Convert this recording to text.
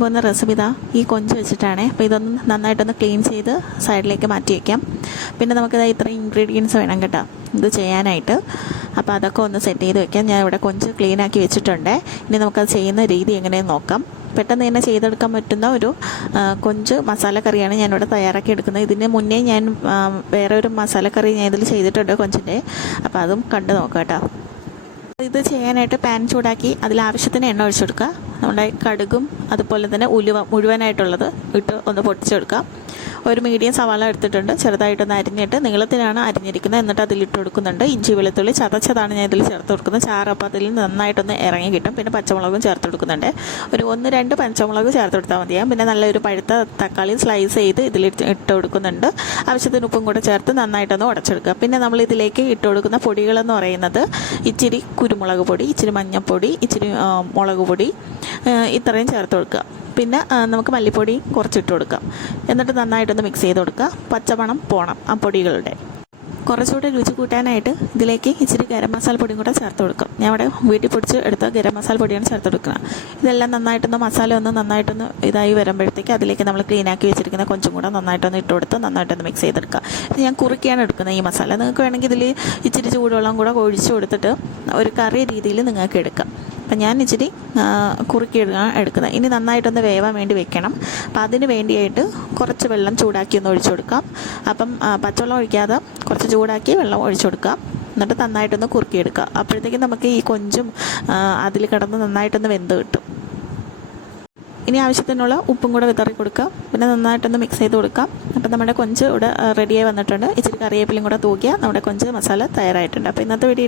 പോകുന്ന റെസിപ്പി ഇതാ ഈ കൊഞ്ച് വെച്ചിട്ടാണ്. അപ്പോൾ ഇതൊന്ന് നന്നായിട്ടൊന്ന് ക്ലീൻ ചെയ്ത് സൈഡിലേക്ക് മാറ്റി വയ്ക്കാം. പിന്നെ നമുക്കിത് ഇത്രയും ഇൻഗ്രീഡിയൻസ് വേണം കേട്ടോ ഇത് ചെയ്യാനായിട്ട്. അപ്പോൾ അതൊക്കെ ഒന്ന് സെറ്റ് ചെയ്ത് വെക്കാം. ഞാൻ ഇവിടെ കൊഞ്ച് ക്ലീനാക്കി വെച്ചിട്ടുണ്ട്. ഇനി നമുക്കത് ചെയ്യുന്ന രീതി എങ്ങനെയെന്ന് നോക്കാം. പെട്ടെന്ന് തന്നെ ചെയ്തെടുക്കാൻ പറ്റുന്ന ഒരു കൊഞ്ച് മസാലക്കറിയാണ് ഞാനിവിടെ തയ്യാറാക്കി എടുക്കുന്നത്. ഇതിന് മുന്നേ ഞാൻ വേറെ ഒരു മസാലക്കറി ഞാൻ ഇതിൽ ചെയ്തിട്ടുണ്ട് കൊഞ്ചിൻ്റെ. അപ്പോൾ അതും കണ്ടു നോക്കാം കേട്ടോ. ഇത് ചെയ്യാനായിട്ട് പാൻ ചൂടാക്കി അതിലാവശ്യത്തിന് എണ്ണ ഒഴിച്ചു കൊടുക്കുക. നമ്മുടെ കടുകും അതുപോലെ തന്നെ ഉലുവ മുഴുവനായിട്ടുള്ളത് ഇട്ട് ഒന്ന് പൊട്ടിച്ചെടുക്കാം. ഒരു മീഡിയം സവാള എടുത്തിട്ടുണ്ട്, ചെറുതായിട്ടൊന്ന് അരിഞ്ഞിട്ട് നീളത്തിലാണ് അരിഞ്ഞിരിക്കുന്നത്. എന്നിട്ട് അതിലിട്ട് കൊടുക്കുന്നുണ്ട്. ഇഞ്ചി വെളുത്തുള്ളി ചതച്ചതാണ് ഞാൻ ഇതിൽ ചേർത്ത് കൊടുക്കുന്നത്. ചാറപ്പം അതിൽ നന്നായിട്ടൊന്ന് ഇറങ്ങി കിട്ടും. പിന്നെ പച്ചമുളകും ചേർത്ത് കൊടുക്കുന്നുണ്ട്. ഒരു 1-2 പച്ചമുളക് ചേർത്ത് കൊടുത്താൽ മതിയാകും. പിന്നെ നല്ലൊരു പഴുത്ത തക്കാളി സ്ലൈസ് ചെയ്ത് ഇതിൽ ഇട്ട് കൊടുക്കുന്നുണ്ട്. ആവശ്യത്തിന് ഉപ്പും കൂടെ ചേർത്ത് നന്നായിട്ടൊന്ന് ഉടച്ചെടുക്കുക. പിന്നെ നമ്മൾ ഇതിലേക്ക് ഇട്ട് കൊടുക്കുന്ന പൊടികളെന്ന് പറയുന്നത് ഇച്ചിരി കുരുമുളക് പൊടി, ഇച്ചിരി മഞ്ഞൾപ്പൊടി, ഇച്ചിരി മുളക് പൊടി, ഇത്രയും ചേർത്ത് കൊടുക്കുക. പിന്നെ നമുക്ക് മല്ലിപ്പൊടി കുറച്ചിട്ട് കൊടുക്കാം. എന്നിട്ട് നന്നായിട്ടൊന്ന് മിക്സ് ചെയ്ത് കൊടുക്കുക. പച്ചമണം പോണം ആ പൊടികളുടെ. കുറച്ചുകൂടെ രുചി കൂട്ടാനായിട്ട് ഇതിലേക്ക് ഇച്ചിരി ഗരം മസാല പൊടിയും കൂടെ ചേർത്ത് കൊടുക്കും. ഞാൻ ഇവിടെ വീട്ടിൽ പൊടിച്ച് എടുത്ത ഗരം മസാല പൊടിയാണ് ചേർത്ത് കൊടുക്കുന്നത്. ഇതെല്ലാം നന്നായിട്ടൊന്ന് ഇതായി വരുമ്പോഴത്തേക്ക് അതിലേക്ക് നമ്മൾ ക്ലീനാക്കി വെച്ചിരിക്കുന്ന കൊഞ്ചും കൂടെ നന്നായിട്ടൊന്ന് ഇട്ട് കൊടുത്ത് നന്നായിട്ടൊന്ന് മിക്സ് ചെയ്തെടുക്കുക. ഇത് ഞാൻ കുറുക്കിയാണ് എടുക്കുന്നത് ഈ മസാല. നിങ്ങൾക്ക് വേണമെങ്കിൽ ഇതിൽ ഇച്ചിരി ചൂടുവെള്ളം കൂടെ ഒഴിച്ച് കൊടുത്തിട്ട് ഒരു കറി രീതിയിൽ നിങ്ങൾക്ക് എടുക്കാം. അപ്പം ഞാൻ ഇച്ചിരി കുറുക്കി എടുക്കുന്നത്. ഇനി നന്നായിട്ടൊന്ന് വേവാൻ വേണ്ടി വെക്കണം. അപ്പം അതിന് വേണ്ടിയായിട്ട് കുറച്ച് വെള്ളം ചൂടാക്കി ഒന്ന് ഒഴിച്ചു കൊടുക്കാം. അപ്പം പച്ചവെള്ളം ഒഴിക്കാതെ കുറച്ച് ചൂടാക്കി വെള്ളം ഒഴിച്ചു കൊടുക്കാം. എന്നിട്ട് നന്നായിട്ടൊന്ന് കുറുക്കിയെടുക്കുക. അപ്പോഴത്തേക്കും നമുക്ക് ഈ കൊഞ്ചും അതിൽ കിടന്ന് നന്നായിട്ടൊന്ന് വെന്ത് കിട്ടും. ഇനി ആവശ്യത്തിനുള്ള ഉപ്പും കൂടെ വിതറി കൊടുക്കുക. പിന്നെ നന്നായിട്ടൊന്ന് മിക്സ് ചെയ്ത് കൊടുക്കാം. അപ്പം നമ്മുടെ കൊഞ്ച് ഇവിടെ റെഡിയായി വന്നിട്ടുണ്ട്. ഇച്ചിരി കറിവേപ്പിലയും കൂടെ തൂക്കിയാൽ നമ്മുടെ കൊഞ്ച് മസാല തയ്യാറായിട്ടുണ്ട്. അപ്പോൾ ഇന്നത്തെ വീഡിയോ